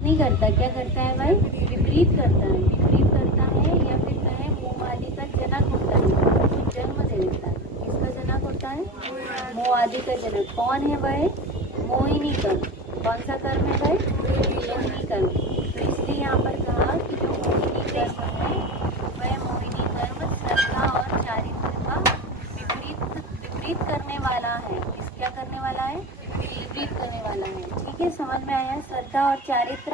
नहीं करता, क्या करता है भाई? विपरीत करता है। विपरीत करता है या फिर कहें मोह आदि का जनक होता है, तो जन्म दे देता है। किसका जनक होता है? मोह आदि का जनक। कौन है वह? मोहिनी कर्म। कौन सा कर्म है भाई? मोहिनी कर्म। तो इसलिए यहाँ पर कहा कि जो मोहिनी कर्म है वह मोहिनी कर्म श्रद्धा और चारित्र का विपरीत करने वाला है। क्या करने वाला है? विपरीत करने वाला है। ठीक है, समझ में आया? श्रद्धा और चारित्र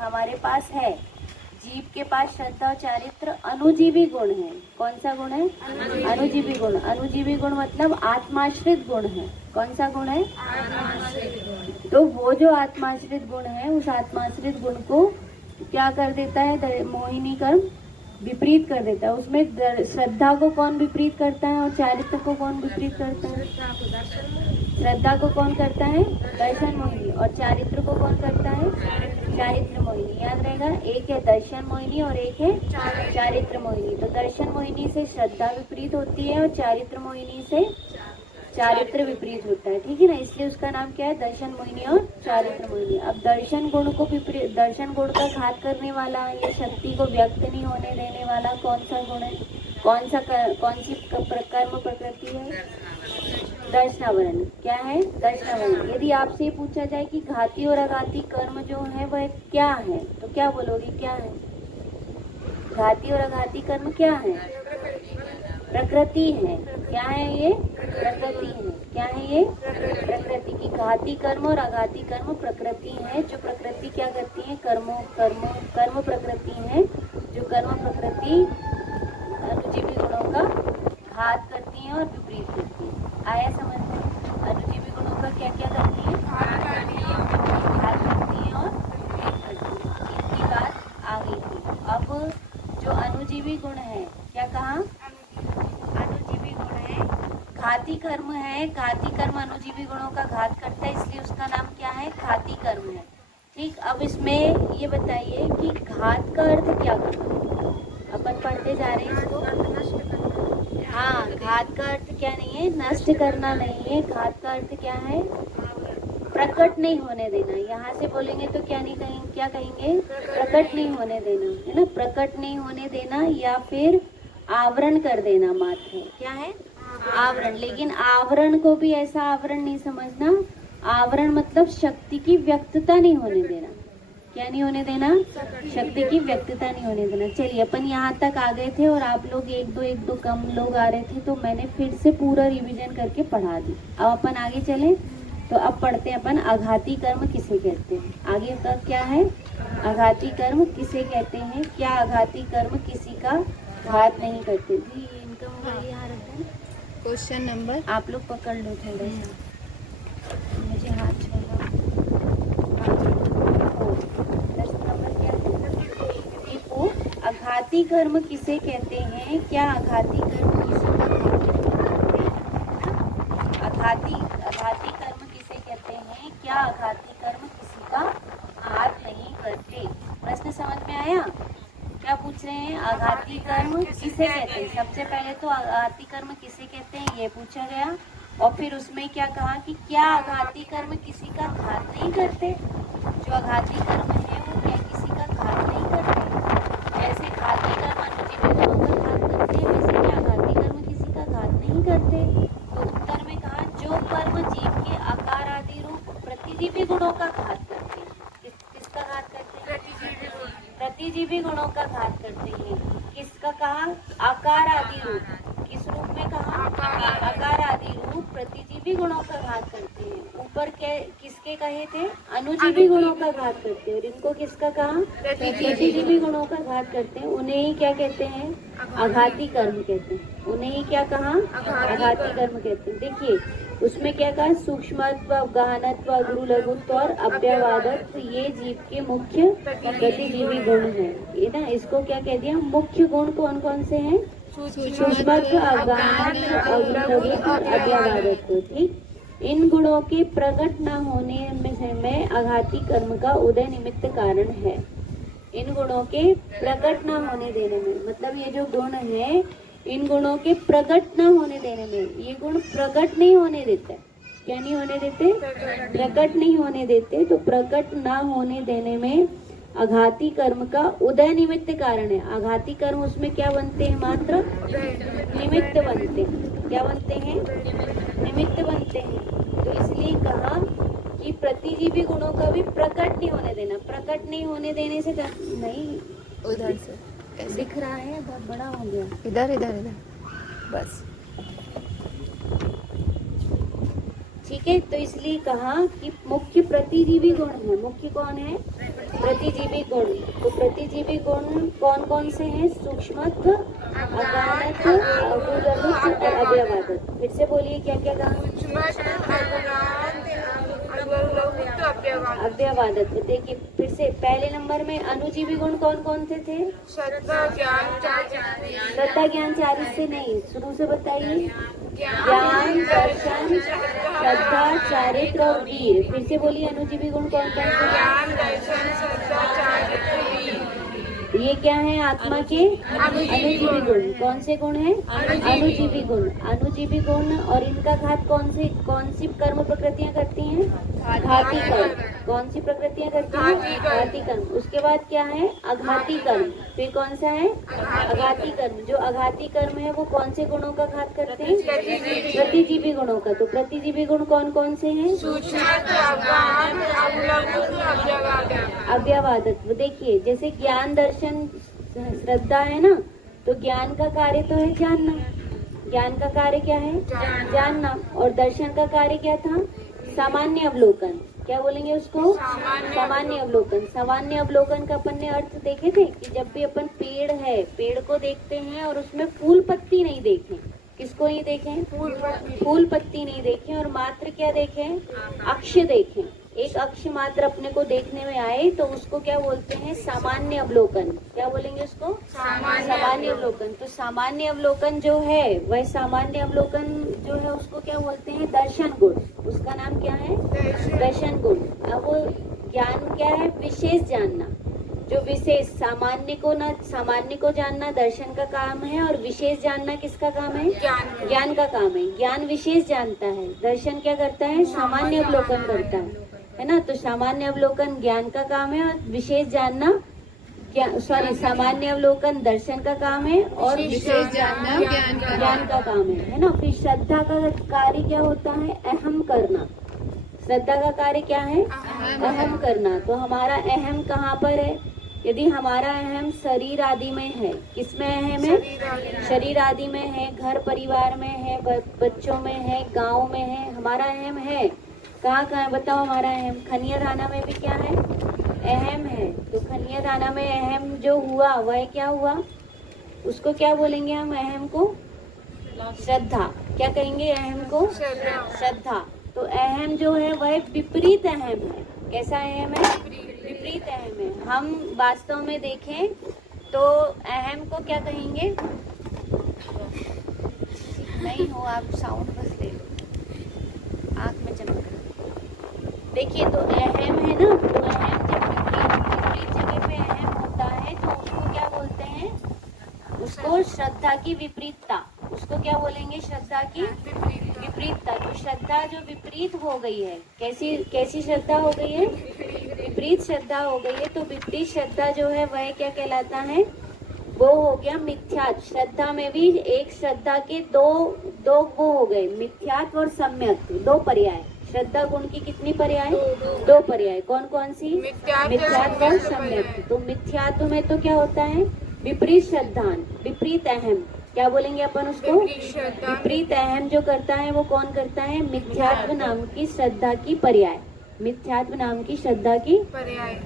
हमारे पास है। जीव के पास श्रद्धा और चारित्र अनुजीवी गुण है। कौन सा गुण है? अनुजीवी गुण। अनुजीवी गुण मतलब आत्माश्रित गुण है। कौन सा गुण है? तो वो जो आत्माश्रित गुण है, उस आत्माश्रित गुण को क्या कर देता है मोहिनी कर्म? विपरीत कर देता है। उसमें श्रद्धा को कौन विपरीत करता है और चारित्र को कौन विपरीत करता है? श्रद्धा को कौन करता है? दर्शन मोहिनी। और चारित्र को कौन करता है? चारित्र मोहिनी। याद रहेगा, एक है दर्शन मोहिनी और एक है चारित्र मोहिनी। तो दर्शन मोहिनी से श्रद्धा विपरीत होती है और चारित्र मोहिनी से चारित्र विपरीत होता है। ठीक है ना, इसलिए उसका नाम क्या है? दर्शन मोहिनी और चारित्र मोहिनी। अब दर्शन गुण को विपरीत, दर्शन गुण का घात करने वाला या शक्ति को व्यक्त नहीं होने देने वाला कौन सा गुण है? कौन सी कर्म प्रकृति है? दर्शनावरण। क्या है? दर्शनावरण। यदि आपसे ये पूछा जाए कि घाती और अघाती कर्म जो है वह क्या है, तो क्या बोलोगे? क्या है घाती और अघाती कर्म? क्या है? प्रकृति है। क्या है ये? प्रकृति है। क्या है ये? प्रकृति की। घाती कर्म और अघाती कर्म प्रकृति है। जो प्रकृति क्या करती है? कर्म प्रकृति है। जो कर्म प्रकृति अनुजीवी गुणों का घात करती है और विपरीत करती है। आया समझ में? अनुजीवी गुणों का क्या क्या करती है? घात करती है और विपरीत करती है। इतनी बात आ गई थी। अब जो अनुजीवी गुण है, क्या कहा? अनुजीवी गुण है, घाती कर्म है। घाती कर्म अनुजीवी गुणों का घात करता है, इसलिए उसका नाम क्या है? घाती कर्म है। ठीक, अब इसमें ये बताइए कि घात का अर्थ क्या करता है? अपन पढ़ते जा रहे हैं इसको। हाँ, घात का अर्थ क्या नहीं है? नष्ट करना नहीं है। घात का अर्थ क्या है? प्रकट नहीं होने देना। यहाँ से बोलेंगे तो क्या नहीं कहेंगे? क्या कहेंगे? प्रकट नहीं होने देना, है ना? प्रकट नहीं होने देना या फिर आवरण कर देना मात्र है। क्या है? आवरण। लेकिन आवरण को भी ऐसा आवरण नहीं समझना। आवरण मतलब शक्ति की व्यक्तता नहीं होने देना। क्या नहीं होने देना? शक्ति की व्यक्तता नहीं होने देना। चलिए, अपन यहाँ तक आ गए थे और आप लोग एक दो कम लोग आ रहे थे, तो मैंने फिर से पूरा रिवीजन करके पढ़ा दी। अब अपन आगे चलें। तो अब पढ़ते हैं अपन अघाती कर्म किसे कहते हैं। आगे का क्या है? अघाती कर्म किसे कहते हैं? क्या अघाती कर्म किसी का घात नहीं करते? जी, इनका मोबाइल यहाँ रख दें। क्वेश्चन नंबर आप लोग पकड़ लो थोड़ा सा, मुझे हाथ छोड़ो। प्रश्न नंबर क्या है? देखो, अघाती कर्म किसे कहते हैं? क्या अघाती कर्म किसी का घात नहीं करते? अघाती कर्म किसे कहते हैं? क्या अघाती कर्म किसी का घात नहीं करते? प्रश्न समझ में आया? क्या पूछ रहे हैं? अघाती कर्म किसे कहते हैं? सबसे पहले तो अघाती कर्म किसे कहते हैं ये पूछा गया, और फिर उसमें क्या कहा कि क्या अघाती कर्म किसी का घात नहीं करते? जो अघाती कर्म है वो क्या किसी का घात नहीं करते? जैसे घाती कर्म अनुजीवी गुणों का घात करते हैं, वैसे क्या अघाती कर्म किसी का घात नहीं करते? तो उत्तर में कहा जो कर्म जीव के आकार आदि रूप प्रतिजीवी गुणों का घात करते हैं। किसका घात करते हैं? प्रतिजीवी गुणों का घात करते हैं। किसका कहा? आकार आदि रूप। किस रूप में कहा? आकार आदि रूप प्रतिजीवी गुणों का घात करते हैं। ऊपर के किसके कहे थे? अनुजीवी गुणों का घात करते हैं। और इनको किसका कहा? प्रतिजीवी गुणों का घात करते हैं। उन्हें ही क्या कहते हैं? अघाती कर्म कहते हैं। उन्हें ही क्या कहा? अघाती कर्म कहते हैं। देखिए, उसमें क्या कहा? सूक्ष्मत्व, गहनत्व, गुरु लघुत्व और अव्यवादत्व ये जीव के मुख्य प्रतिजीवी गुण हैं। ये ना, इसको क्या कह दिया? मुख्य गुण कौन कौन से हैं? सूक्ष्मत्व, अवगाहनत्व, अवगुण, अव्यवादत्व। ठीक, इन गुणों के प्रकट न होने में अघाती कर्म का उदय निमित्त कारण है। इन गुणों के प्रकट न होने देने में, मतलब ये जो गुण है, इन गुणों के प्रकट न होने देने में, ये गुण प्रकट नहीं होने देता है। क्या नहीं होने देते? प्रकट नहीं होने देते। तो प्रकट ना होने देने में आघाती कर्म का उदय निमित्त कारण है। आघाती कर्म उसमें क्या बनते हैं? मात्र निमित्त बनते हैं। क्या बनते हैं? निमित्त बनते हैं। तो इसलिए कहा कि प्रतिजीवी गुणों का भी प्रकट नहीं होने देना। प्रकट नहीं होने देने से नहीं, उधर से दिख रहा है, बहुत बड़ा हो गया। इधर इधर इधर बस। ठीक है, तो इसलिए कहा कि मुख्य प्रतिजीवी गुण है। मुख्य कौन है? प्रतिजीवी गुण। तो प्रतिजीवी गुण कौन कौन से हैं? सूक्ष्मत्व, अज्ञानत्व, अवगुणत्व और अव्यवादत्व। फिर से बोलिए, क्या क्या कहा? अव्यवादत्व। देखिए फिर से, पहले नंबर में अनुजीवी गुण कौन कौन से थे? श्रद्धा, ज्ञान, चारित्र्य नहीं, शुरू से बताइए। ज्ञान, दर्शन, श्रद्धा, चारित्र और वीर। फिर से बोलिए, अनुजीवी गुण कौन कौन से? ज्ञान, दर्शन, श्रद्धा, चारित्र, वीर। ये क्या है? आत्मा के अनुजीवी गुण। कौन से गुण है? अनुजीवी गुण। अनुजीवी गुण। और इनका घात कौन सी कर्म प्रकृतियां करती हैं? घाती कर्म। कौन सी प्रकृतियां करती हैं? घाती कर्म। उसके बाद क्या है? अघाती कर्म। फिर कौन सा है? अघाती कर्म। जो अघाती कर्म है वो कौन से गुणों का घात करते हैं? प्रतिजीवी गुणों का। तो प्रतिजीवी गुण कौन कौन से हैं? अव्यवादत्व। देखिए जैसे ज्ञान, दर्शन, श्रद्धा है ना, तो ज्ञान का कार्य तो है जानना। ज्ञान का कार्य क्या है? जानना। और दर्शन का कार्य क्या था? सामान्य अवलोकन। क्या बोलेंगे उसको? सामान्य अवलोकन। सामान्य अवलोकन का अपन ने अर्थ देखे थे कि जब भी अपन पेड़ है, पेड़ को देखते हैं और उसमें फूल पत्ती नहीं देखें। किसको नहीं देखें? फूल पत्ती नहीं देखें। और मात्र क्या देखें? अक्ष देखें। एक अक्ष मात्र अपने को देखने में आए तो उसको क्या बोलते हैं? सामान्य अवलोकन। क्या बोलेंगे उसको? सामान्य अवलोकन। तो सामान्य अवलोकन जो है वह सामान्य अवलोकन जो है उसको क्या बोलते हैं? दर्शन गुण। उसका नाम क्या है? दर्शन गुण। अब वो ज्ञान क्या है? विशेष जानना। जो विशेष, सामान्य को जानना दर्शन का काम है, और विशेष जानना किसका काम है? ज्ञान का काम है। ज्ञान विशेष जानता है, दर्शन क्या करता है? सामान्य अवलोकन करता है ना। तो सामान्य अवलोकन ज्ञान का काम है और विशेष जानना सामान्य अवलोकन दर्शन का काम है और विशेष जानना ज्ञान का काम है ना। फिर श्रद्धा का कार्य क्या होता है? अहम करना। श्रद्धा का कार्य क्या है? अहम करना। तो हमारा अहम कहाँ पर है? यदि हमारा अहम शरीर आदि में है, किसमें अहम है? शरीर आदि में है, घर परिवार में है, बच्चों में है, गांव में है, हमारा अहम है। कहाँ कहाँ है बताओ हमारा अहम? खनिया थाना में भी क्या है? अहम है। तो खनिया थाना में अहम जो हुआ वह क्या हुआ? उसको क्या बोलेंगे हम? अहम को श्रद्धा। क्या कहेंगे अहम को? श्रद्धा। तो अहम जो है वह विपरीत अहम है। कैसा अहम है? विपरीत अहम है। हम वास्तव में देखें तो अहम को क्या कहेंगे? नहीं हो आप साउंड बस ले लो, आँख में चमक रहा। देखिए तो अहम है ना, तो अहम जब विपरीत जगह पे अहम होता है तो उसको क्या बोलते हैं? उसको श्रद्धा की विपरीतता। उसको क्या बोलेंगे? श्रद्धा की विपरीतता। तो श्रद्धा जो विपरीत हो गई है, कैसी श्रद्धा हो गई है? विपरीत श्रद्धा हो गई है। तो विपरीत श्रद्धा जो है वह क्या कहलाता है? वो हो गया मिथ्यात्व। श्रद्धा में भी एक श्रद्धा के दो वो हो गए, मिथ्यात्व और सम्यक्त्व। दो पर्याय। श्रद्धा गुण की कितनी पर्याय? दो पर्याय। कौन कौन सी? मिथ्यात्व और सम्यक्त्व। तो मिथ्यात्व में तो क्या होता है? विपरीत श्रद्धान, विपरीत अहम। क्या बोलेंगे अपन उसको? विपरीत अहम जो करता है वो कौन करता है? मिथ्यात्व नाम की श्रद्धा की पर्याय। मिथ्यात्व नाम की श्रद्धा की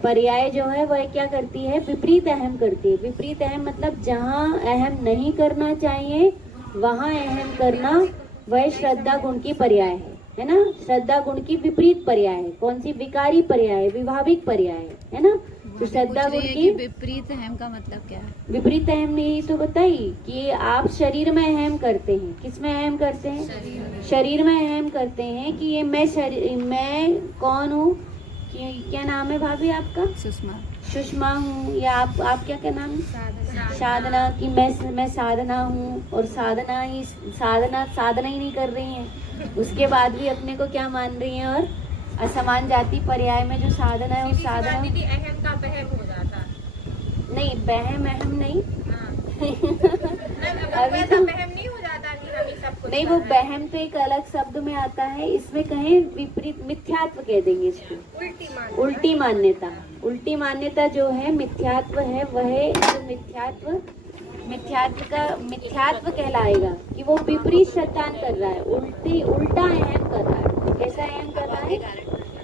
पर्याय जो है वह क्या करती है? विपरीत अहम करती है। विपरीत अहम मतलब जहाँ अहम नहीं करना चाहिए वहाँ अहम करना, वह श्रद्धा गुण की पर्याय है ना। श्रद्धा गुण की विपरीत पर्याय है। कौन सी? विकारी पर्याय, विभाविक पर्याय है ना। तो श्रद्धा गुण की विपरीत अहम का मतलब क्या है? विपरीत अहम नहीं तो बताइए कि आप शरीर में अहम करते हैं। किस में अहम करते हैं? शरीर में अहम करते हैं कि ये मैं कौन हूँ, क्या नाम है भाभी आपका? सुषमा। सुषमा हूँ। या आप क्या नाम है? साधना। कि मैं साधना हूँ, और साधना ही नहीं कर रही हैं, उसके बाद भी अपने को क्या मान रही हैं? और असमान जाति पर्याय में जो साधना है वो साधना दीदी अहम का वहम हो जाता। नहीं, बहम अहम नहीं। अभी तो वहम नहीं हो जाता कि हम ही सब कुछ नहीं, वो बहम तो एक अलग शब्द में आता है, इसमें कहें विपरीत मिथ्यात्व कह देंगे इसको। उल्टी मान्यता। उल्टी मान्यता जो है मिथ्यात्व है, वह जो मिथ्यात्व कहलाएगा कि वो विपरीत शतान कर रहा है, उल्टा अहम कर रहा है। कैसा अहम कर रहा है?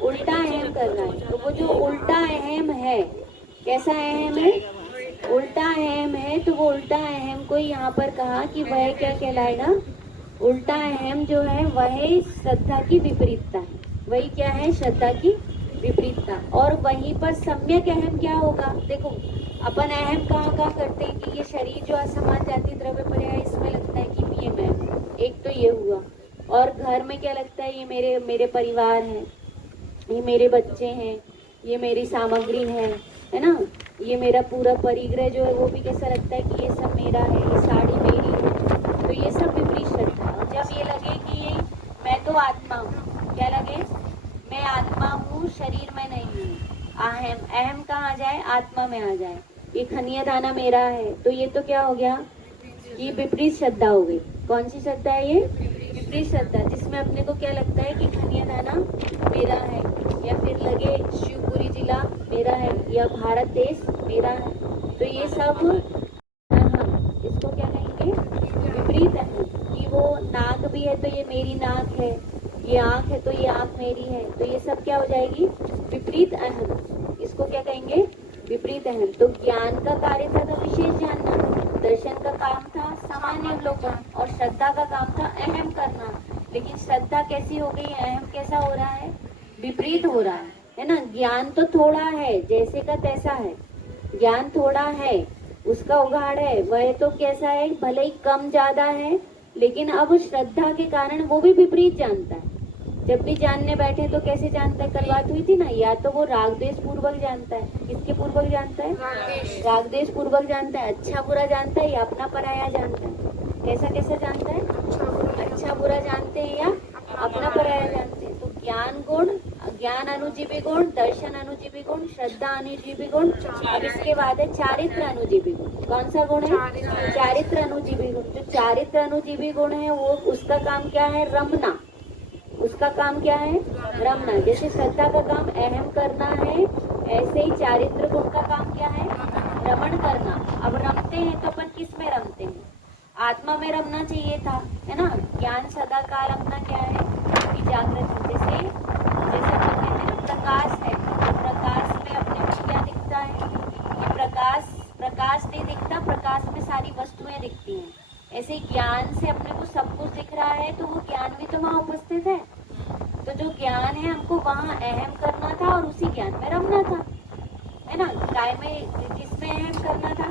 उल्टा अहम कर रहा है। तो वो जो उल्टा अहम है, कैसा अहम है? उल्टा अहम है। तो वो उल्टा अहम को यहाँ पर कहा कि वह क्या कहलाएगा? उल्टा अहम जो है वह श्रद्धा की विपरीतता है। वही क्या है? श्रद्धा की विपरीतता। और वहीं पर सम्यक अहम क्या होगा? देखो, अपन अहम कहाँ करते हैं कि ये शरीर जो असमान जाति द्रव्य पर्याय, इसमें लगता है कि ये मैं, एक तो ये हुआ। और घर में क्या लगता है? ये मेरे परिवार है, ये मेरे बच्चे हैं, ये मेरी सामग्री है ना? ये मेरा पूरा परिग्रह जो है वो भी कैसा लगता है कि ये सब मेरा है, ये साड़ी मेरी है। तो ये सब विपरीत श्रद्धा है। जब ये लगे कि मैं तो आत्मा हूँ, क्या लगे? मैं आत्मा हूँ, शरीर में नहीं हूँ। अहम कहाँ आ जाए? आत्मा में आ जाए। ये खनिया दाना मेरा है, तो ये तो क्या हो गया? ये विपरीत श्रद्धा हो गई। कौन सी श्रद्धा है ये? विपरीत श्रद्धा, जिसमें अपने को क्या लगता है कि खनिया दाना मेरा है, या फिर लगे शिवपुरी जिला मेरा है, या भारत देश मेरा है। तो ये सब इसको क्या कहेंगे? विपरीत है। कि वो नाक भी है तो ये मेरी नाक है, ये आँख है तो ये आँख मेरी है। तो ये सब क्या हो जाएगी? विपरीत अहम। इसको क्या कहेंगे? विपरीत अहम। तो ज्ञान का कार्य था विशेष जानना, दर्शन का काम था सामान्य अवलोकन, और श्रद्धा का काम था अहम करना। लेकिन श्रद्धा कैसी हो गई? अहम कैसा हो रहा है? विपरीत हो रहा है ना? ज्ञान तो थोड़ा है, जैसे का तैसा है, ज्ञान थोड़ा है, उसका उगाड़ है, वह तो कैसा है? भले ही कम ज्यादा है, लेकिन अब श्रद्धा के कारण वो भी विपरीत जानता है। जब भी जानने बैठे तो कैसे जानता है? कल बात हुई थी ना, या तो वो राग द्वेष पूर्वक जानता है। किसके पूर्वक जानता है? राग द्वेष पूर्वक जानता है। अच्छा बुरा जानता है या अपना पराया जानता है? कैसा जानता है? अच्छा बुरा जानते हैं या अपना पराया जानते हैं। तो ज्ञान गुण, ज्ञान अनुजीवी गुण, दर्शन अनुजीवी गुण, श्रद्धा अनुजीवी गुण। अब इसके बाद है चारित्र अनुजीवी गुण। कौन सा गुण है? चारित्र अनुजीवी गुण। जो चारित्र अनुजीवी गुण है वो, उसका काम क्या है? रमना। उसका काम क्या है? रमना। जैसे श्रद्धा का काम अहम करना है, ऐसे ही चारित्र गुण का काम क्या है? रमण करना। अब रमते हैं तो अपन किस में रमते हैं? आत्मा में रमना चाहिए था, है ना? ज्ञान सदा काल अपना क्या है? कि जागृत। जैसे अपन कहते हैं ना, प्रकाश है, तो प्रकाश में अपने को क्या दिखता है? कि प्रकाश नहीं दिखता, प्रकाश में सारी वस्तुएं दिखती हैं। ऐसे ज्ञान से अपने को सब कुछ दिख रहा है, तो वो ज्ञान भी तो वहाँ उपस्थित है। तो जो ज्ञान है हमको वहाँ अहम करना था और उसी ज्ञान में रमना था, है ना? काय में, किसमें अहम करना था?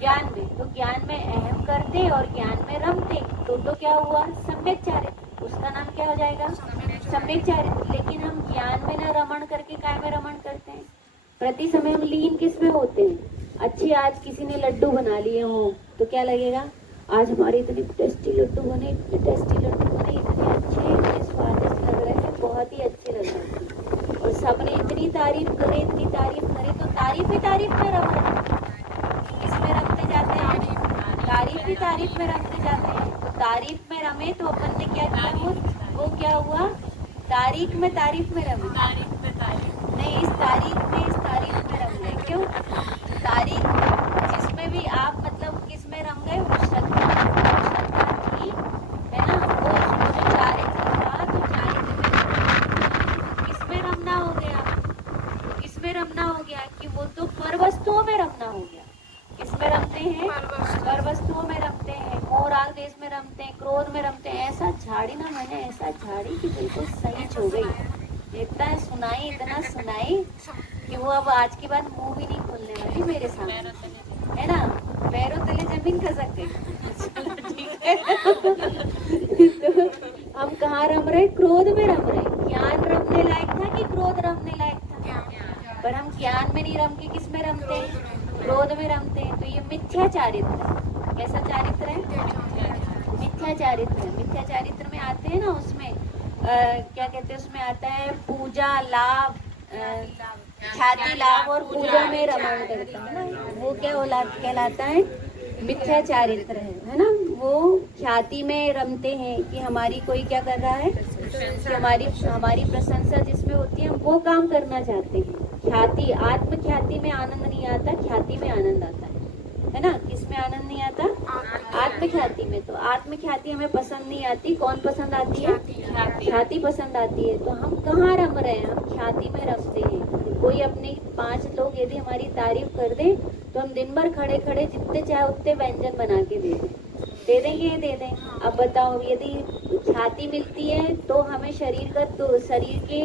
ज्ञान में। तो ज्ञान में अहम करते और ज्ञान में रमते, तो क्या हुआ? सम्यक चारित्र। उसका नाम क्या हो जाएगा? सम्यक चारित्र। लेकिन हम ज्ञान में न रमण करके काय में रमण करते हैं? प्रति समय हम लीन किस में होते हैं? अच्छे, आज किसी ने लड्डू बना लिए हो तो क्या लगेगा? आज हमारे इतने टेस्टी लड्डू बने, इतने टेस्टी लड्डू बने, इतने अच्छे, इतने स्वादिष्ट लग रहे हैं, बहुत ही अच्छे लग रहे हैं। और सबने इतनी तारीफ करे, तो तारीफ ही तारीफ में रमो। किसमें रमते जाते हैं? तारीफ ही तारीफ में रमते जाते हैं। तो तारीफ में रमे तो अपन ने क्या किया? वो क्या हुआ? तारीफ में रमे। नहीं, इस तारीफ में रम गए। क्यों? तारीफ जिसमें भी आप मतलब किस में रम गए? वो श्रद्धा की, है ना? वो जो चारित्र था, तो चारित्र में किसमें रमना हो गया? किसमें रमना हो गया? कि वो तो पर वस्तुओं में रमना हो गया। किसमें रमते हैं? पर वस्तुओं में रमते हैं, मोह राग देश में रमते हैं, क्रोध में रमते हैं। ऐसा झाड़ी ना, मैंने ऐसा झाड़ी कि बिल्कुल सही हो गई। इतना सुनाई कि वो अब आज के बाद मुंह भी नहीं खोलने वाली मेरे सामने, है ना? पैरों तले जमीन खसक गई। ठीक है। तो हम कहाँ रम रहे? क्रोध में रम रहे। ज्ञान रमने लायक था कि क्रोध रमने लायक था? पर हम ज्ञान में नहीं रम के किस में रमते हैं? क्रोध में रमते हैं। तो ये मिथ्या चारित्र है। कैसा चारित्र है? मिथ्या चारित्र है। मिथ्या चारित्र में आते हैं ना, उसमें क्या कहते हैं, उसमें आता है पूजा लाभ, ख्याति लाभ और पूजा में रमण करता है ना, वो क्या कहलाता है? मिथ्या चारित्र है ना। वो ख्याति में रमते हैं कि हमारी कोई क्या कर रहा है, कि हमारी प्रशंसा जिसमें होती है हम वो काम करना चाहते हैं। ख्याति, आत्म ख्याति में आनंद नहीं आता, ख्याति में आनंद आता है ना। किसमें आनंद नहीं आता? आत्म ख्याति में। तो आत्म ख्याति हमें पसंद नहीं आती। कौन पसंद आती है? ख्याति पसंद आती है। तो हम कहाँ रम रहे हैं? हम ख्याति में रमते हैं। कोई अपने 5 लोग यदि हमारी तारीफ कर दे तो हम दिन भर खड़े खड़े जितने चाहे उतने व्यंजन बना के दे देंगे, दे दें। अब बताओ, यदि ख्याति मिलती है तो हमें शरीर की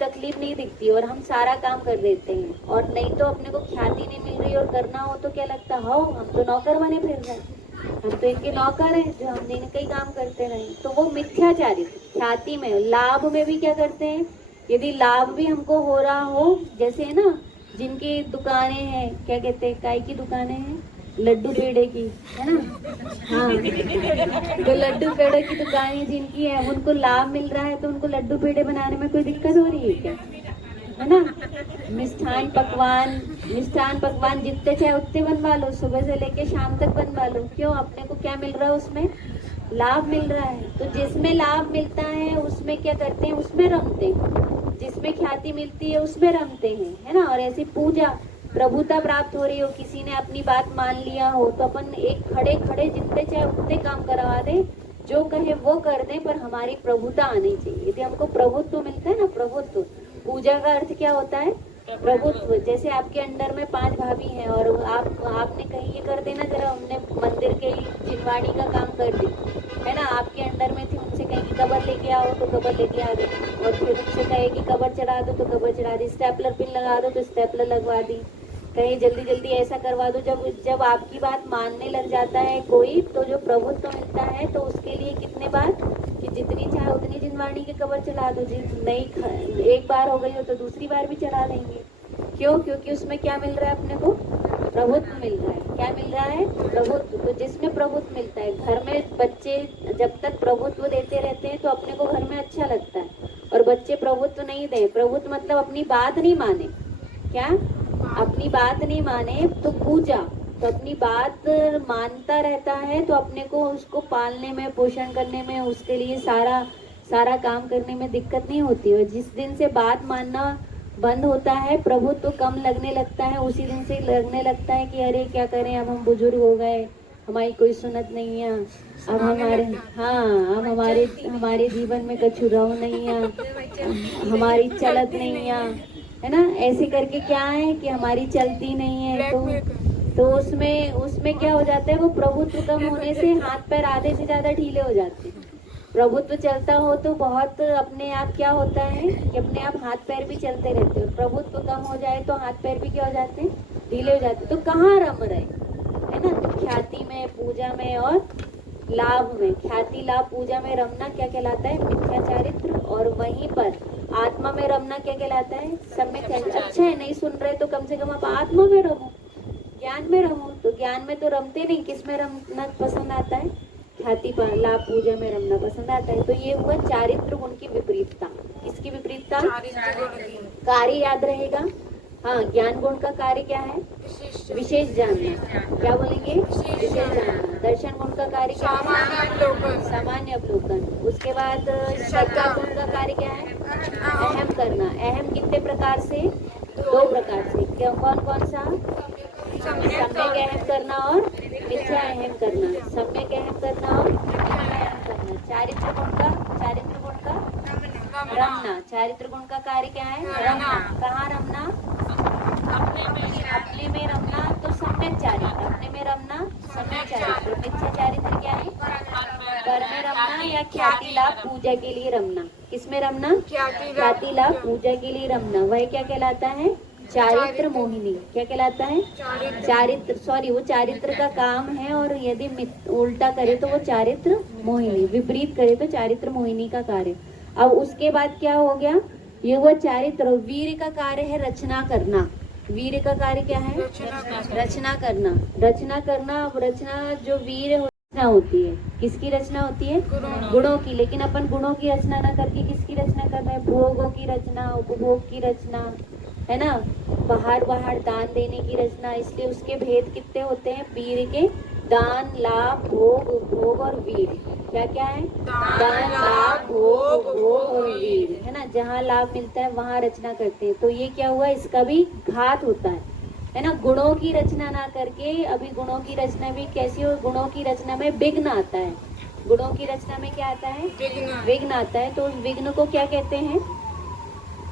तकलीफ नहीं दिखती और हम सारा काम कर देते हैं। और नहीं तो अपने को ख्याति नहीं मिल रही और करना हो तो क्या लगता है, हो हम तो नौकर बने फिर रहे, हम तो इनके नौकर हैं जो हम इनका ही काम करते रहे। तो वो मिथ्याचारित्र। ख्याति में, लाभ में भी क्या करते हैं, यदि लाभ भी हमको हो रहा हो, जैसे है ना जिनकी दुकानें हैं, क्या कहते हैं, काय की दुकानें हैं, लड्डू पेड़े की, है ना। हाँ, तो लड्डू पेड़े की दुकानें जिनकी है, उनको लाभ मिल रहा है तो उनको लड्डू पेड़े बनाने में कोई दिक्कत हो रही है क्या? है ना। मिष्ठान पकवान जितने चाहे उतने बनवा लो, सुबह से लेके शाम तक बनवा लो। क्यों? अपने को क्या मिल रहा है उसमें? लाभ मिल रहा है। तो जिसमें लाभ मिलता है उसमें क्या करते हैं? उसमें रमते हैं। जिसमें ख्याति मिलती है उसमें रमते हैं, है ना। और ऐसी पूजा, प्रभुता प्राप्त हो रही हो, किसी ने अपनी बात मान लिया हो तो अपन एक खड़े खड़े जितने चाहे उतने काम करवा दें, जो कहे वो कर दें, पर हमारी प्रभुता आनी चाहिए। यदि हमको प्रभुत्व मिलता है ना, प्रभुत्व, पूजा का अर्थ क्या होता है? प्रभुत्व। जैसे आपके अंडर में 5 भाभी हैं और आपने कहीं ये कर देना, जरा हमने मंदिर के जिनवाड़ी का काम कर दी, है ना। आपके अंडर में थी, उनसे कहीं की कबर लेके आओ तो कबर लेके आ गई, और फिर उनसे कहे कि कबर चढ़ा दो तो कबर चढ़ा दी, स्टेपलर पिन लगा दो तो स्टेपलर लगवा दी, कहीं जल्दी जल्दी ऐसा करवा दो। जब आपकी बात मानने लग जाता है कोई, तो जो प्रभुत्व मिलता है तो उसके लिए कितने बार, कि जितनी चाहे उतनी जिनवाणी की कबर चढ़ा दो। नहीं, एक बार हो गई हो तो दूसरी बार भी चढ़ा देंगे। क्यों? क्योंकि उसमें क्या मिल रहा है अपने को? प्रभुत्व मिल रहा है। क्या मिल रहा है? प्रभुत्व। तो जिसमें प्रभुत्व मिलता है, घर में बच्चे जब तक प्रभुत्व देते रहते हैं तो अपने को घर में अच्छा लगता है। और बच्चे प्रभुत्व नहीं दे, प्रभुत्व मतलब अपनी बात नहीं माने, क्या अपनी बात नहीं माने तो पूजा, तो अपनी बात मानता रहता है तो अपने को उसको पालने में, पोषण करने में, उसके लिए सारा काम करने में दिक्कत नहीं होती। और जिस दिन से बात मानना बंद होता है, प्रभुत्व कम लगने लगता है, उसी दिन से लगने लगता है कि अरे क्या करें, अब हम बुजुर्ग हो गए, हमारी कोई सुनत नहीं है, अब हमारे जीवन में कछु रहो नहीं है, हमारी चलत नहीं है ना। ऐसे करके क्या है कि हमारी चलती नहीं है। तो उसमें क्या हो जाता है, वो प्रभुत्व कम होने से हाथ पैर आधे से ज्यादा ढीले हो जाते हैं। प्रभुत्व चलता हो तो बहुत अपने आप क्या होता है कि अपने आप हाथ पैर भी चलते रहते हो। प्रभुत्व कम हो जाए तो हाथ पैर भी क्या हो जाते हैं? ढीले हो जाते। तो कहाँ रम रहे, है ना। तो ख्याति में, पूजा में और लाभ में, ख्याति लाभ पूजा में रमना क्या कहलाता है? मिथ्या चारित्र। और वहीं पर आत्मा में रमना क्या कहलाता है? सम्यक चारित्र। अच्छा है, नहीं सुन रहे तो कम से कम आप आत्मा में रहो, ज्ञान में रहो। तो ज्ञान में तो रमते नहीं, किस में रमना पसंद आता है? ख्याति लाभ पूजा में रमना पसंद आता है। तो ये हुआ चारित्र गुण की विपरीतता। किसकी विपरीतता? कार्य याद रहेगा। हाँ, ज्ञान गुण का कार्य क्या है? विशेष जानना। क्या बोलेंगे? विशेष जानना। दर्शन गुण का कार्य क्या है? सामान्य अवलोकन। उसके बाद श्रद्धा गुण का कार्य क्या है? अहम करना। अहम कितने प्रकार से? 2 प्रकार से। कौन कौन सा? सम्यक अहम करना और मिथ्या अहम करना। सम्यक अहम करना और मिथ्या अहम करना। चारित्र गुण का रमना। चारित्र गुण का कार्य क्या है? रमना। कहाँ रमना? अपने में रमना। तो सम्यक चारित्र, अपने में रमना सम्यक चारित्र। मिथ्या चारित्र क्या है? घर में रमना या ख्याति लाभ पूजा के लिए रमना। किसमें रमना? ख्याति लाभ पूजा के लिए रमना। वह क्या कहलाता है? चारित्र मोहिनी। क्या कहलाता है? वो चारित्र का काम है। और यदि उल्टा करे तो वो चारित्र मोहिनी, विपरीत करे तो चारित्र मोहिनी का कार्य। अब उसके बाद क्या हो गया? ये हुआ चारित्र। वीर का कार्य है रचना करना। वीर का कार्य क्या है? रचना करना। रचना करना। अब रचना जो वीर रचना होती है, किसकी रचना होती है? गुणों की। लेकिन अपन गुणों की रचना ना करके किसकी रचना कर रहे हैं? भोगों की रचना, उपभोग की रचना, है ना, बाहर बाहर दान देने की रचना। इसलिए उसके भेद कितने होते हैं वीर के? दान, लाभ, भोग, उपभोग और वीर। क्या क्या है? दान, लाभ, भोग, उपभोग और वीर, है ना। जहाँ लाभ मिलता है वहाँ रचना करते हैं। तो ये क्या हुआ? इसका भी घात होता है ना। गुणों की रचना ना करके, अभी गुणों की रचना भी कैसी हो? गुणों की रचना में विघ्न आता है। गुणों की रचना में क्या आता है? विघ्न आता है। तो उस विघ्न को क्या कहते हैं?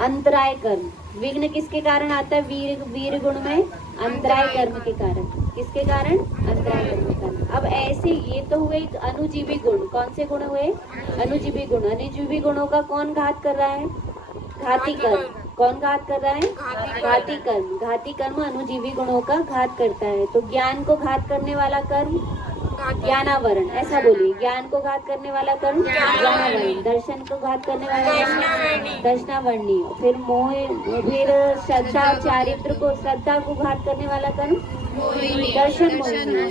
अंतराय कर्म। विघ्न किसके कारण आता है? वीर गुण में अंतराय कर्म के कारण। किसके कारण? अंतराय कर्म के कारण। अब ऐसे ये तो हुए अनुजीवी गुण। कौन से गुण हुए? अनुजीवी गुण। अनुजीवी गुणों का कौन घात कर रहा है? घाती कर्म। कौन घात कर रहा है? घाती कर्म। घाती कर्म अनुजीवी गुणों का घात करता है। तो ज्ञान को घात करने वाला कर्म ज्ञानावरण। ऐसा बोलिए, ज्ञान को घात करने वाला कर्म ज्ञानावरण। दर्शन को घात करने वाला कर्म दर्शनावरणी। फिर मोह, फिर श्रद्धा चारित्र को, श्रद्धा को घात करने वाला कर्म दर्शन मोहिनी।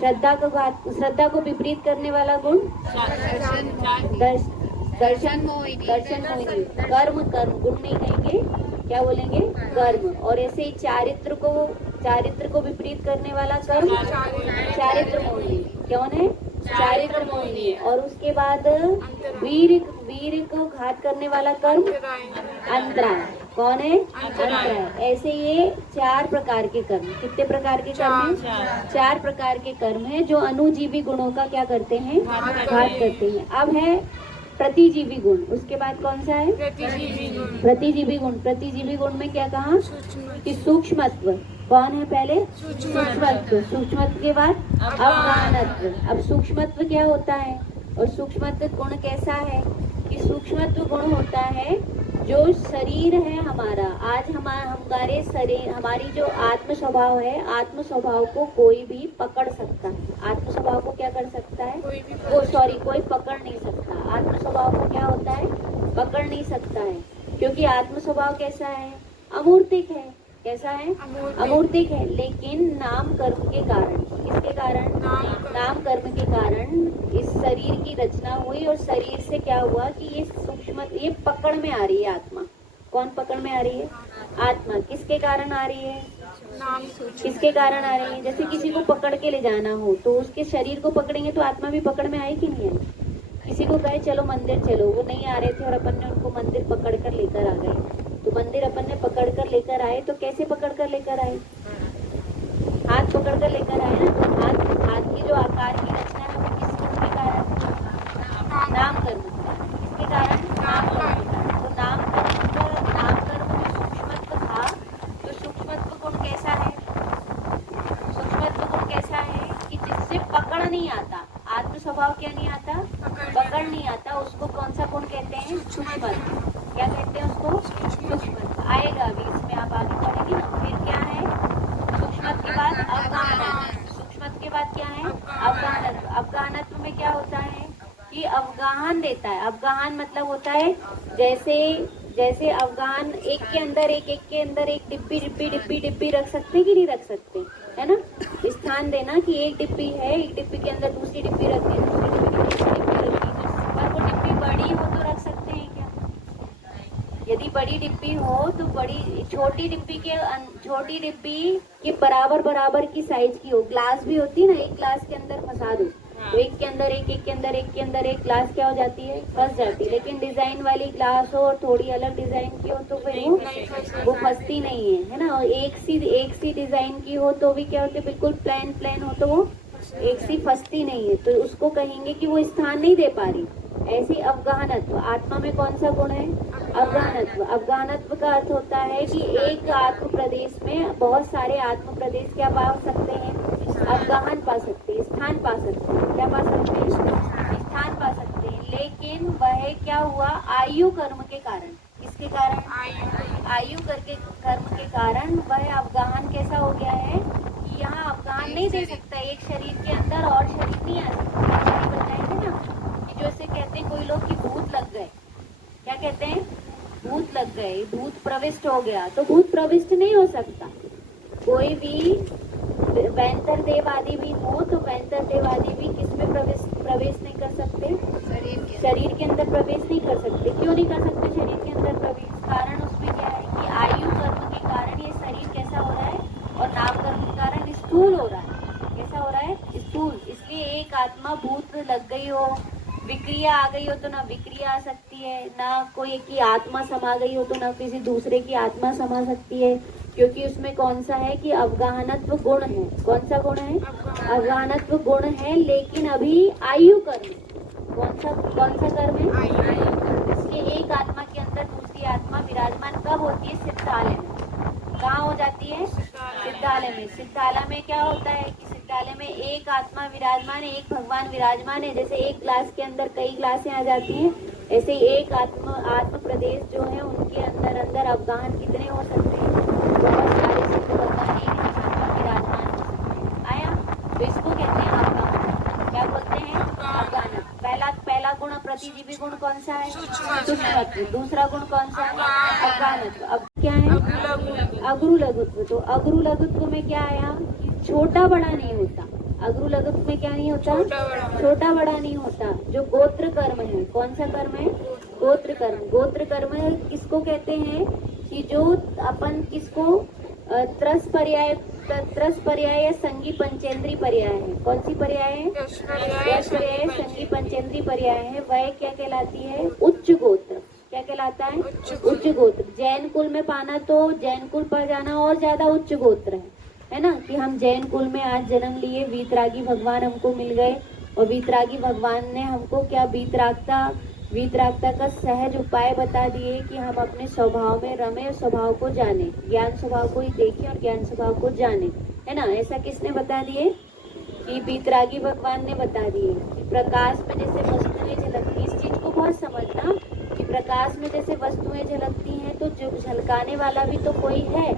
श्रद्धा को विपरीत करने वाला गुण दर्शन मोहिनी। कर्म गुण नहीं कहेंगे, क्या बोलेंगे? कर्म। और ऐसे ही चारित्र को विपरीत करने वाला कर्म चारित्र मोहिनी। कौन है? चारित्र मोहिनी। और उसके बाद वीर को घात करने वाला कर्म अंतराय। कौन है? अंतराय। ऐसे ये 4 प्रकार के कर्म। कितने प्रकार के कर्म हैं? 4 प्रकार के कर्म हैं जो अनुजीवी गुणों का क्या करते हैं? घात करते हैं। अब है प्रतिजीवी गुण। उसके बाद कौन सा है? प्रतिजीवी गुण। प्रतिजीवी गुण में क्या कहा? कि सूक्ष्मत्व। कौन है पहले? सूक्ष्मत्व। सूक्ष्मत्व के बाद अवगाहनत्व। अब सूक्ष्मत्व क्या होता है और सूक्ष्मत्व गुण कैसा है? कि सूक्ष्मत्व गुण होता है जो शरीर है हमारा। आज हमारे शरीर, हमारी जो आत्म स्वभाव है, आत्म स्वभाव को कोई भी पकड़ सकता है। आत्म स्वभाव को क्या कर सकता है? कोई पकड़ नहीं सकता। आत्म स्वभाव को क्या होता है? पकड़ नहीं सकता है। क्योंकि आत्म स्वभाव कैसा है? अमूर्तिक है। कैसा है? अमूर्तिक है। लेकिन नाम कर्म के कारण, किसके कारण? नाम कर्म के कारण इस शरीर की रचना हुई और शरीर से क्या हुआ कि ये सूक्ष्म, ये पकड़ में आ रही है आत्मा। कौन पकड़ में आ रही है? आत्मा। किसके कारण आ रही है? किसके कारण आ रही है? जैसे किसी को पकड़ के ले जाना हो तो उसके शरीर को पकड़ेंगे तो आत्मा भी पकड़ में आई कि नहीं आई? किसी को कहे चलो मंदिर चलो, वो नहीं आ रहे थे और अपन ने उनको मंदिर पकड़ कर लेकर आ गए। तो मंदिर अपन ने पकड़ कर लेकर आए तो कैसे पकड़ कर लेकर आए? हाथ पकड़ कर लेकर आए ना। तो हाथ की जो आकार की रचना है वो किस गुण के कारण? नाम कर्म। किसके कारण? नाम कर्म के कारण। तो नाम कर्म जो सूक्ष्मत्व था, तो सूक्ष्मत्व गुण कैसा है? सूक्ष्मत्व गुण कैसा है कि जिससे पकड़ नहीं आता। आत्म स्वभाव क्या नहीं आता? पकड़ नहीं आता। उसको कौन सा गुण कहते हैं? सूक्ष्मत्व। क्या कहते हैं उसको? सूक्ष्मत्व। आएगा अभी इसमें, आप आगे पढ़ेंगे ना। फिर क्या है? सूक्ष्मत्व के बाद अवगाहनत्व। सूक्ष्मत्व के बाद क्या है? अवगाहनत्व। अवगाहनत्व में क्या होता है कि अवगाहन देता है। अवगाहन मतलब होता है जैसे अवगाहन एक के अंदर एक डिब्बी रख सकते कि नहीं रख सकते, है ना। स्थान देना कि एक डिब्बी है, एक डिब्बी के अंदर दूसरी डिब्बी रख दी, दूसरी डिब्बी में तीसरी डिब्बी रख दी। पर वो डिब्बी बड़ी हो तो रख सकते हैं क्या? यदि बड़ी डिब्बी हो तो छोटी डिब्बी के बराबर की साइज की हो। ग्लास भी होती है ना, एक ग्लास के अंदर फंसा दो तो एक के अंदर एक ग्लास क्या हो जाती है? फंस जाती है। लेकिन डिजाइन वाली ग्लास हो और थोड़ी अलग डिजाइन की हो तो फिर वो फंसती नहीं है ना। और एक सी डिजाइन की हो तो भी क्या होती है? बिल्कुल प्लेन हो तो वो एक सी फंसती नहीं है। तो उसको कहेंगे कि वो स्थान नहीं दे पा रही। ऐसी अवगाहनत्व। आत्मा में कौन सा गुण है? अवगाहनत्व। अवगाहनत्व का अर्थ होता है कि एक आत्म प्रदेश में बहुत सारे आत्म प्रदेश क्या पा सकते हैं? अवगाहन पा सकते हैं, स्थान पा सकते हैं। क्या पा सकते हैं? स्थान पा सकते हैं। लेकिन वह क्या हुआ? आयु कर्म के कारण। किसके कारण? आयु कर्म के कारण वह अवगाहन कैसा हो गया है कि यहाँ अवगाहन नहीं दे सकता। एक शरीर के अंदर और शरीर नहीं आ सकता। बताए थे ना कि जैसे कहते हैं कोई लोग की भूत लग गए। क्या कहते हैं? भूत लग गए, भूत प्रविष्ट हो गया, तो भूत प्रविष्ट नहीं हो सकता। कोई भी वैंतर देव आदि भी हो तो वैंतर देव आदि भी किसमें प्रवेश नहीं कर सकते? शरीर के अंदर प्रवेश नहीं कर सकते। क्यों नहीं कर सकते शरीर के अंदर प्रवेश? कारण उसमें क्या है कि आयु कर्म के कारण ये शरीर कैसा हो रहा है, और नाम कर्म के कारण स्थूल हो रहा है। कैसा हो रहा है? स्थूल। इसलिए एक आत्मा भूत लग गई हो, विक्रिया आ गई हो तो ना विक्रिया आ सकती है, ना कोई की आत्मा समा गई हो तो ना किसी दूसरे की आत्मा समा सकती है, क्योंकि उसमें कौन सा है कि अवगाहनत्व गुण है। कौन सा गुण है? अवगाहनत्व गुण है, लेकिन अभी आयु कर्म। कौन सा कर्म है? इसलिए एक आत्मा के अंदर दूसरी आत्मा विराजमान कब होती है? सिद्धालय में। कहाँ हो जाती है? सिद्धालय में। सिद्धालय में क्या होता है कि सिद्धालय में एक आत्मा विराजमान है, एक भगवान विराजमान है। जैसे एक ग्लास के अंदर कई ग्लासें आ जाती हैं, ऐसे ही एक आत्म प्रदेश जो है उनके अंदर अवगाहन कितने हो सकते हैं? बहुत सारे सिद्ध भगवान एक ही साथ विराजमान हो सकते हैं। आया? तो इसको कहते हैं अवगाहन। क्या बोलते हैं? अवगाहन। पहला गुण प्रतिजीवी गुण कौन सा है? सूक्ष्मत्व। दूसरा गुण कौन सा है? अवगाहनत्व। अब क्या है? अगुरु लघुत्व। तो अगुरु लघुत्व में क्या आया कि छोटा बड़ा नहीं होता। अगुरु लघुत्व में क्या नहीं होता? छोटा बड़ा नहीं होता। जो गोत्र कर्म है, कौन सा कर्म है? गोत्र कर्म। गोत्र कर्म किसको कहते हैं कि जो अपन किसको त्रस पर्याय या संगी पंचेंद्री पर्याय है। कौन सी पर्याय है? त्रस पर्याय संगी पंचेंद्री पर्याय है। वह क्या कहलाती है? उच्च गोत्र। क्या कहलाता है? उच्च गोत्र। जैन कुल में पाना तो जैन कुल पर जाना और ज्यादा उच्च गोत्र है ना, कि हम जैन कुल में आज जन्म लिए, वीतरागी भगवान हमको मिल गए, और वीतरागी भगवान ने हमको क्या वीतरागता का सहज उपाय बता दिए कि हम अपने स्वभाव में रमे और स्वभाव को जाने, ज्ञान स्वभाव को ही देखें और ज्ञान स्वभाव को जाने, है ना। ऐसा किसने बता दिए? कि वीतरागी भगवान ने बता दिए कि प्रकाश में जैसे वस्तुएं झलकती, इस चीज को बहुत समझना कि प्रकाश में जैसे वस्तुएं झलकती हैं तो जो झलकाने वाला भी तो कोई है।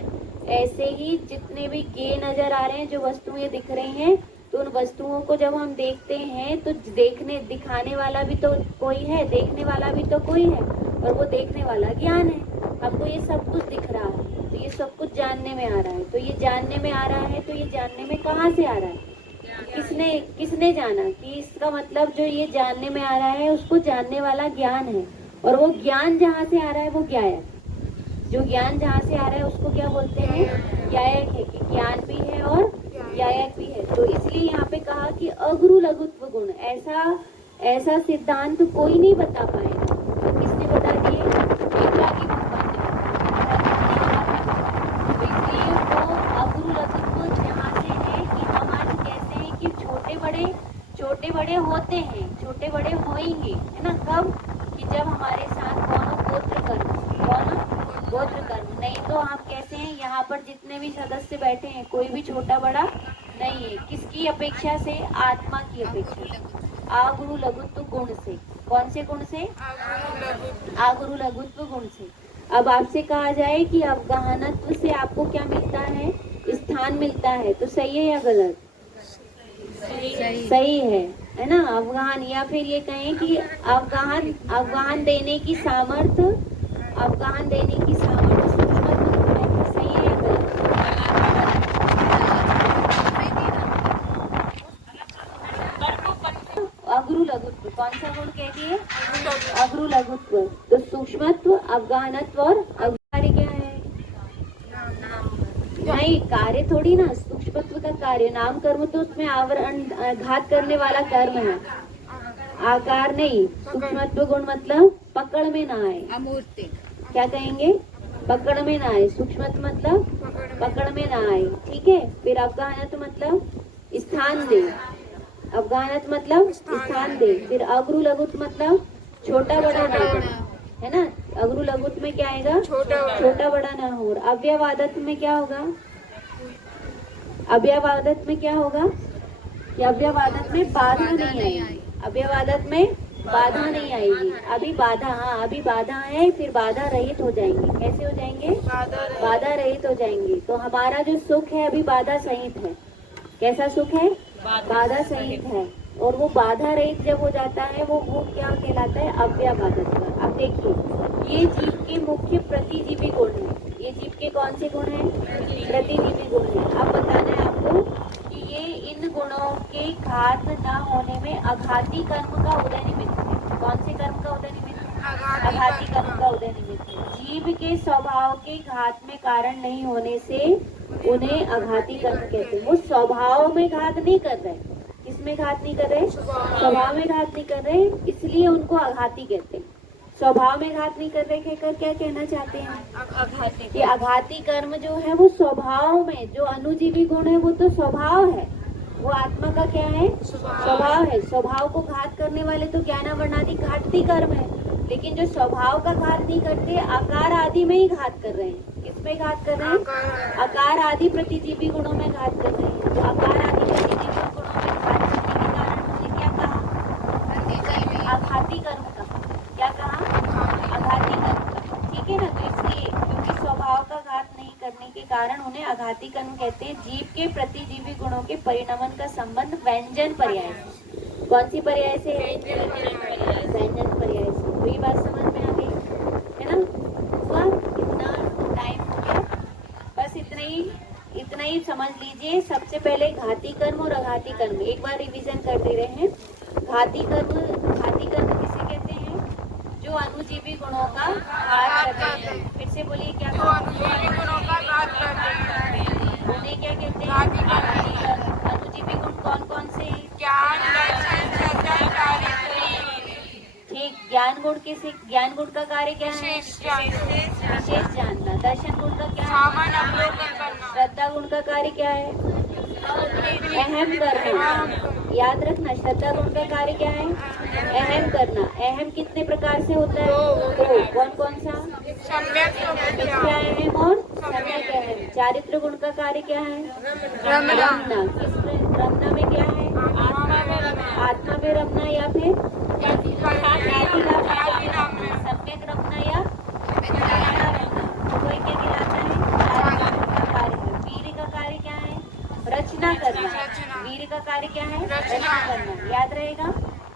ऐसे ही जितने भी गे नजर आ रहे हैं, जो वस्तुएं दिख रही हैं, तो उन वस्तुओं को जब हम देखते हैं तो दिखाने वाला भी तो कोई है, देखने वाला भी तो कोई है, और वो देखने वाला ज्ञान है। हमको ये सब कुछ दिख रहा है तो ये सब कुछ जानने में आ रहा है। तो ये जानने में आ रहा है तो ये जानने में कहाँ से आ रहा है? किसने जाना? कि इसका मतलब जो ये जानने में आ रहा है उसको जानने वाला ज्ञान है, और वो ज्ञान जहाँ से आ रहा है वो ज्ञायक। जो ज्ञान जहाँ से आ रहा है उसको क्या बोलते हैं? ज्ञायक है, कि ज्ञान भी है और ज्ञायक भी है। तो इसलिए यहाँ पे कहा कि अगुरु लघुत्व गुण, ऐसा सिद्धांत कोई नहीं बता पाएगा। तो किसने बता दिए? वीतरागी भगवान ने बता दिए। तो इसलिए वो अगुरु लघुत्व जहाँ से है कि हम आज कहते हैं कि छोटे बड़े होते हैं, छोटे बड़े होंगे, है ना। कब? कि जब हमारे साथ गोत्र कर्म। नहीं तो हम कैसे हैं? यहाँ पर जितने भी सदस्य बैठे हैं कोई भी छोटा बड़ा नहीं है। किसकी अपेक्षा से? आत्मा की अपेक्षा। आगुरु लघुत्व गुण से। कौन से गुण से? आगुरु लघुत्व गुण से। अब आपसे कहा जाए कि अवगाहनत्व से आपको क्या मिलता है? स्थान मिलता है। तो सही है या गलत? सही है ना। अवगाहन, या फिर ये कहें कि अवगाहन देने की सामर्थ्य सही है या गलत? अगुरु लघुत्व कौन सा गुण कह दिए? अगुरु लघुत्व। तो सूक्ष्मत्व, अवगाहनत्व और कार्य क्या है? नहीं, कार्य थोड़ी ना। सूक्ष्मत्व का कार्य नाम कर्म तो उसमें आवरण घात करने वाला कर्म है, आकार नहीं। सूक्ष्मत्व गुण मतलब पकड़ में ना आए। अमूर्तिक। क्या कहेंगे? पकड़ में ना आए। सूक्ष्मत्व मतलब पकड़ में ना आए, ठीक है। फिर अवगाहनत्व मतलब स्थान दे। अवगाहनत्व मतलब स्थान दे। फिर अगुरु लघुत्व मतलब छोटा बड़ा ना हो, है ना। अगुरु लघुत्व में क्या आएगा? छोटा बड़ा ना हो। और अव्यवादत्व में क्या होगा? अव्यवादत्व में क्या होगा? कि अव्यवादत्व में बाधा नहीं आएगी। अव्यवादत्व में बाधा नहीं आएगी। अभी बाधा है, फिर बाधा रहित हो जाएंगे। कैसे हो जाएंगे? बाधा रहित हो जाएंगे। तो हमारा जो सुख है अभी बाधा सहित है। कैसा सुख है? बाधा सहित है। और वो बाधा रहित जब हो जाता है वो क्या कहलाता है? अव्यवादत्व। देखिए ये जीव के मुख्य प्रतिजीवी गुण है। ये जीव के कौन से गुण हैं? प्रतिजीवी गुण है। अब बताना है आपको कि ये इन गुणों के घात न होने में अघाती कर्म का उदय निमित्त है। कौन से कर्म का उदय निमित्त है? अघाती कर्म का उदय निमित्त है। जीव के स्वभाव के घात में कारण नहीं होने से उन्हें अघाती कर्म कहते हैं। वो स्वभाव में घात नहीं कर रहे। किसमें घात नहीं कर रहे? स्वभाव में घात नहीं कर रहे, इसलिए उनको अघाती कहते हैं। स्वभाव में घात नहीं कर रहे कहकर क्या कहना चाहते हैं? अघाती। कि अघाती कर्म जो है वो स्वभाव में, जो अनुजीवी गुण है वो तो स्वभाव है, वो आत्मा का क्या है? स्वभाव है। स्वभाव को घात करने वाले तो ज्ञानावरणादि घातती कर्म है, लेकिन जो स्वभाव का घात नहीं करते आकार आदि में ही घात कर रहे हैं। किसमें घात कर रहे हैं? आकार आदि प्रतिजीवी गुणों में घात कर रहे हैं। तो आकार आदि प्रतिजीवी गुणों में घात करने के कारण हमने क्या कहा? आघाती कर्म कहा। क्या कहा? आघाती कर्म कहा। ठीक है ना। तो इसलिए क्योंकि स्वभाव का घात नहीं करने के कारण उन्हें आघाती कर्म कहते हैं। जीव के प्रतिजीवी गुणों के परिणमन का संबंध व्यंजन पर्याय से। कौन सी पर्याय से? व्यंजन पर्याय से। तो ये बात समझ में आ गई है ना। हुआ? इतना टाइम हो गया, बस इतना ही समझ लीजिए। सबसे पहले घाती कर्म और अघाती कर्म एक बार रिवीजन कर दे रहे हैं। घाती कर्म किसे कहते हैं? जो अनुजीवी गुणों का घात करते हैं। फिर से बोलिए क्या? उन्हें क्या कहते हैं? घाती कर्म। अनुजीवी गुण कौन कौन से हैं? ठीक। ज्ञान गुण का कार्य क्या है? विशेष जानना। दर्शन गुण का क्या है? श्रद्धा गुण का कार्य क्या है? अहम करना। याद रखना, श्रद्धा गुण का कार्य क्या है? अहम करना। अहम कितने प्रकार से होता है? दो। कौन कौन सा? मिथ्या अहम और सम्यक अहम। चारित्र गुण का कार्य क्या है? रमना। रमना में क्या है? आत्मा में रमना या फिर सम्यक रमना या कोई क्या कहलाता है? वीर का कार्य क्या है? रचना करना। वीर का कार्य क्या है? रचना करना। याद रहेगा।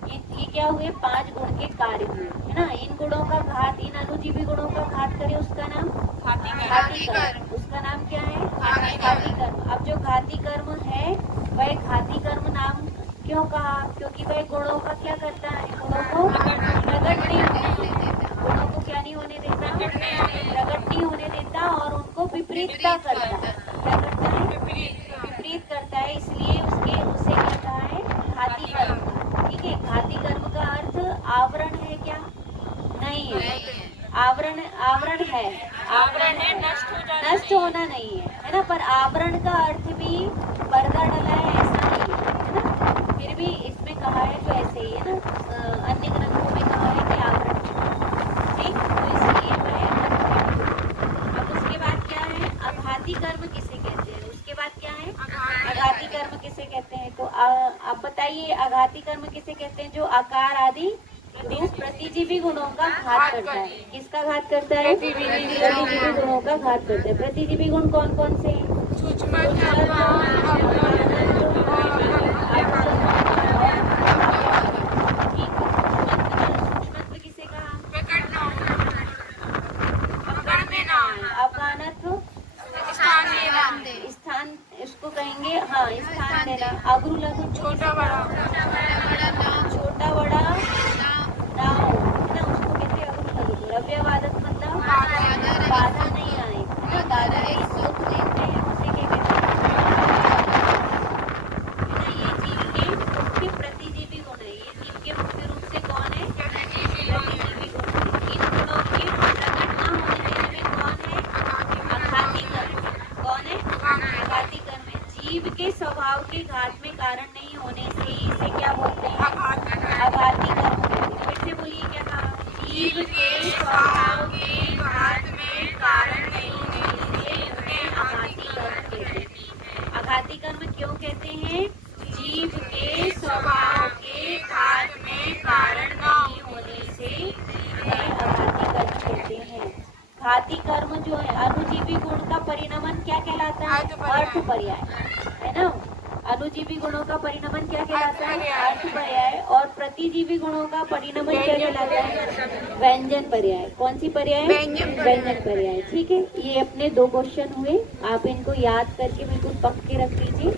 ये क्या हुए? 5 गुण के कार्य हुए, है ना। इन गुणों का घात, इन अनुजीवी गुणों का घात करे उसका नाम घाती कर्म। उसका नाम क्या है? घाती कर्म। अब जो घाती कर्म है वह घाती कर्म नाम क्यों कहा? क्योंकि वह गुणों का क्या करता है? गुणों को प्रकट नहीं होने देता। गुणों को क्या नहीं होने देता? प्रकट नहीं होने देता और उनको विपरीतता करता है। क्या करता है? विपरीत करता है। इसलिए उसे क्या कहा है? घाती कर्म। ठीक है। घाती कर्म का अर्थ आवरण है क्या? नहीं है। आवरण है। आवरण है, नष्ट होना नहीं है ना। पर आवरण का अर्थ भी पर्दा डला है ऐसा नहीं है ना। फिर भी इसमें कहा है तो ऐसे ही है ना। अन्य ग्रंथों में कहा है कि आवरण। ठीक। तो इसलिए अब उसके बाद क्या है? अघाती कर्म किसे कहते हैं? उसके बाद क्या है? अघाती कर्म किसे कहते हैं? तो आप बताइए अघाती कर्म किसे कहते हैं? जो आकार आदि रूप प्रतिजीवी गुणों का घात करता है। किसका घात करता है? प्रतिजीवी गुणों का घात करता है। प्रतिजीवी गुण कौन कौन से हैं? सूक्ष्मत्व किसे कहा? अवगाहनत्व स्थान इसको कहेंगे। हाँ, स्थान देना। अग्रु लघु छोटा बड़ा नाव है ना, उसको कहते हैं अग्रु लघु। द्रव्यवादक मतलब बाधा नहीं आए है ना। बाधा नहीं सुख देते हैं उसे क्या कहते हैं? ये जीव के मुख्य प्रतिजीवी गुण है। ये जीव के मुख्य रूप से कौन है? प्रतिजीवी गुण। इन गुणों के प्रकट न होने देने में कौन है? अघाती कर्म। कौन है? अघाती कर्म है। जीव के स्वभाव के घात में कारण नहीं होने से इसे क्या बोलते हैं? अघाती कर्म। फिर से बोलिए क्या कहा? जीव के स्वभाव के घात में कारण नहीं होने से उन्हें अघाती कर्म कहते हैं। अघाती कर्म क्यों कहते हैं? जीव के स्वभाव के घात में कारण नहीं होने से उन्हें अघाती कर्म कहते हैं। घाती कर्म जो है अनुजीवी गुण का परिणमन क्या कहलाता है? अर्थ पर्याय है ना। अनुजीवी गुणों का परिणमन क्या कहलाता है? अर्थ पर्याय। और बुद्धिजीवी गुणों का परिणमन क्या कहलाता है? व्यंजन पर्याय। कौन सी पर्याय? व्यंजन पर्याय। ठीक है, ये अपने 2 क्वेश्चन हुए, आप इनको याद करके बिल्कुल पक्के रख लीजिए।